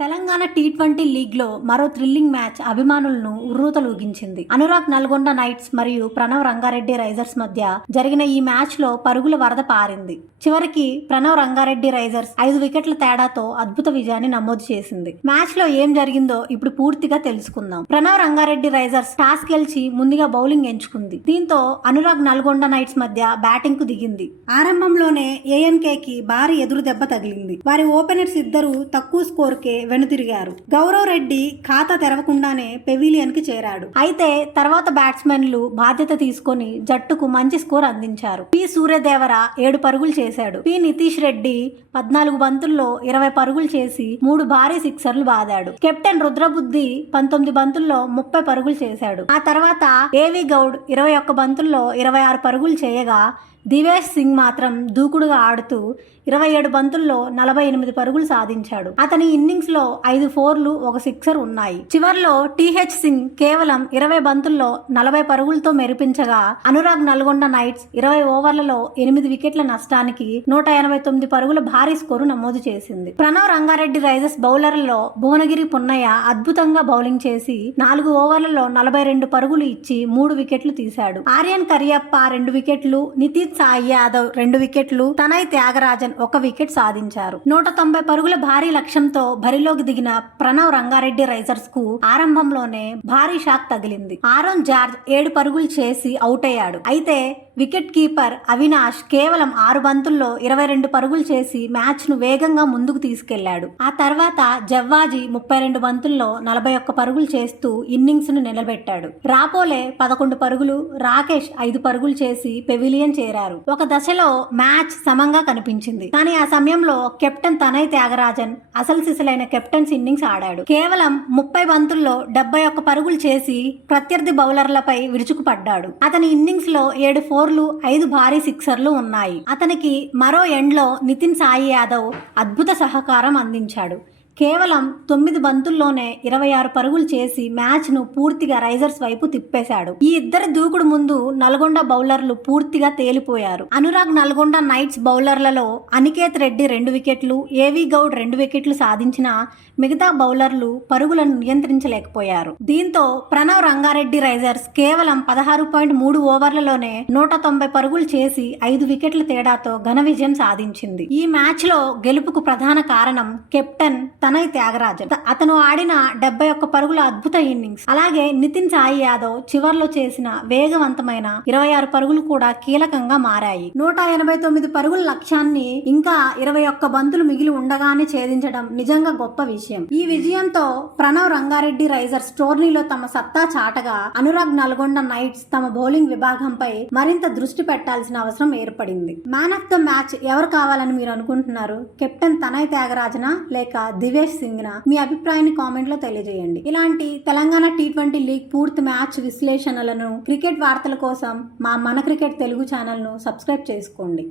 Telangana T20 లీగ్లో మరో thrilling match అభిమానులను ఉర్రూతలూగించింది. అనురాగ్ నల్గొండ నైట్స్ మరియు ప్రణవ్ రంగారెడ్డి రైజర్స్ మధ్య జరిగిన ఈ మ్యాచ్లో పరుగుల వరద పారింది. చివరికి ప్రణవ్ రంగారెడ్డి రైజర్స్ 5 వికెట్ల తేడాతో అద్భుత విజయాన్ని నమోదు చేసింది. మ్యాచ్లో ఏం జరిగిందో ఇప్పుడు పూర్తిగా తెలుసుకుందాం. ప్రణవ్ రంగారెడ్డి రైజర్స్ టాస్ గెలిచి ముందుగా బౌలింగ్ ఎంచుకుంది. దీంతో అనురాగ్ నల్గొండ నైట్స్ మధ్య బ్యాటింగ్ కు దిగింది. ఆరంభంలోనే ఏఎన్కేకి భారీ ఎదురు దెబ్బ తగిలింది. వారి ఓపెనర్స్ ఇద్దరు తక్కువ స్కోర్కే వెనుతిరిగారు. గౌరవ్ రెడ్డి ఖాతా తెరవకుండానే పెవిలియన్ కి చేరాడు. అయితే తర్వాత బ్యాట్స్మెన్లు బాధ్యత తీసుకొని జట్టుకు మంచి స్కోర్ అందించారు. పి సూర్యదేవర 7 పరుగులు చేశాడు. పి నితీష్ రెడ్డి 14 బంతుల్లో 20 పరుగులు చేసి 3 భారీ సిక్సర్లు బాదాడు. కెప్టెన్ రుద్రబుద్ధి 19 బంతుల్లో 30 పరుగులు చేశాడు. ఆ తర్వాత ఏవి గౌడ్ 21 బంతుల్లో 26 పరుగులు చేయగా దివేష్ సింగ్ మాత్రం దూకుడుగా ఆడుతూ 27 బంతుల్లో 48 పరుగులు సాధించాడు. అతని ఇన్నింగ్స్ లో 5 4లు 1 సిక్సర్ ఉన్నాయి. చివర్లో టీహెచ్ సింగ్ కేవలం 20 బంతుల్లో 40 పరుగులతో మెరిపించగా అనురాగ్ నల్గొండ నైట్స్ 20 ఓవర్లలో 8 వికెట్ల నష్టానికి 189 పరుగుల భారీ స్కోరు నమోదు చేసింది. ప్రణవ్ రంగారెడ్డి రైజర్స్ బౌలర్లలో భువనగిరి పున్నయ్య అద్భుతంగా బౌలింగ్ చేసి 4 ఓవర్లలో 42 పరుగులు ఇచ్చి 3 వికెట్లు తీశాడు. ఆర్యన్ కరియప్ప 2 వికెట్లు, నితీష్ సాయి యాదవ్ 2 వికెట్లు, తనయ్ త్యాగరాజన్ 1 వికెట్ సాధించారు. 190 పరుగుల భారీ లక్ష్యంతో బరిలోకి దిగిన ప్రణవ్ రంగారెడ్డి రైజర్స్ కు ఆరంభంలోనే భారీ షాక్ తగిలింది. ఆరోన్ జార్జ్ 7 పరుగులు చేసి అవుట్ అయ్యాడు. అయితే వికెట్ కీపర్ అవినాష్ కేవలం 6 బంతుల్లో 22 పరుగులు చేసి మ్యాచ్ ను వేగంగా ముందుకు తీసుకెళ్లాడు. ఆ తర్వాత జవ్వాజీ 32 బంతుల్లో 41 పరుగులు చేస్తూ ఇన్నింగ్స్ ను నిలబెట్టాడు. రాపోలే 11 పరుగులు, రాకేష్ 5 పరుగులు చేసి పెవిలియన్ చేరారు. ఒక దశలో మ్యాచ్ సమంగా కనిపించింది. కానీ ఆ సమయంలో కెప్టెన్ తనయ్ త్యాగరాజన్ అసలు సిసలైన కెప్టెన్స్ ఇన్నింగ్స్ ఆడాడు. కేవలం 30 బంతుల్లో 71 పరుగులు చేసి ప్రత్యర్థి బౌలర్లపై విరుచుకుపడ్డాడు. అతని ఇన్నింగ్స్ లో 7 4లు 5 భారీ సిక్సర్లు ఉన్నాయి. అతనికి మరో ఎండ్లో నితిన్ సాయి యాదవ్ అద్భుత సహకారం అందించాడు. కేవలం 9 బంతుల్లోనే 26 పరుగులు చేసి మ్యాచ్ ను పూర్తిగా రైజర్స్ వైపు తిప్పేశాడు. ఈ ఇద్దరి దూకుడు ముందు నల్గొండ బౌలర్లు పూర్తిగా తేలిపోయారు. అనురాగ్ నల్గొండ నైట్స్ బౌలర్లలో అనికేత్ రెడ్డి 2 వికెట్లు, ఏవి గౌడ్ 2 వికెట్లు సాధించిన మిగతా బౌలర్లు పరుగులను నియంత్రించలేకపోయారు. దీంతో ప్రణవ్ రంగారెడ్డి రైజర్స్ కేవలం 16.3 ఓవర్లలోనే 190 పరుగులు చేసి 5 వికెట్ల తేడాతో ఘన విజయం సాధించింది. ఈ మ్యాచ్ లో గెలుపుకు ప్రధాన కారణం కెప్టెన్ తనయ్ త్యాగరాజన్. అతను ఆడిన 71 పరుగుల అద్భుత ఇన్నింగ్స్, అలాగే నితిన్ సాయి యాదవ్ చివర్లో చేసిన వేగవంతమైన 26 పరుగులు కూడా కీలకంగా మారాయి. 189 పరుగుల లక్ష్యాన్ని ఇంకా 21 బంతులు మిగిలి ఉండగానే ఛేదించడం నిజంగా గొప్ప విషయం. ఈ విజయంతో ప్రణవ్ రంగారెడ్డి రైజర్స్ టోర్నీలో తమ సత్తా చాటగా అనురాగ్ నల్గొండ నైట్స్ తమ బౌలింగ్ విభాగంపై మరింత దృష్టి పెట్టాల్సిన అవసరం ఏర్పడింది. మ్యాన్ ఆఫ్ ద మ్యాచ్ ఎవరు కావాలని మీరు అనుకుంటున్నారు? కెప్టెన్ తనయ్ త్యాగరాజనా లేక దివేష్ సింగ్ నా? మీ అభిప్రాయాన్ని కామెంట్ లో తెలియజేయండి. ఇలాంటి తెలంగాణ టీ20 లీగ్ పూర్తి మ్యాచ్ విశ్లేషణలను, క్రికెట్ వార్తల కోసం మా మన క్రికెట్ తెలుగు ఛానల్ ను సబ్స్క్రైబ్ చేసుకోండి.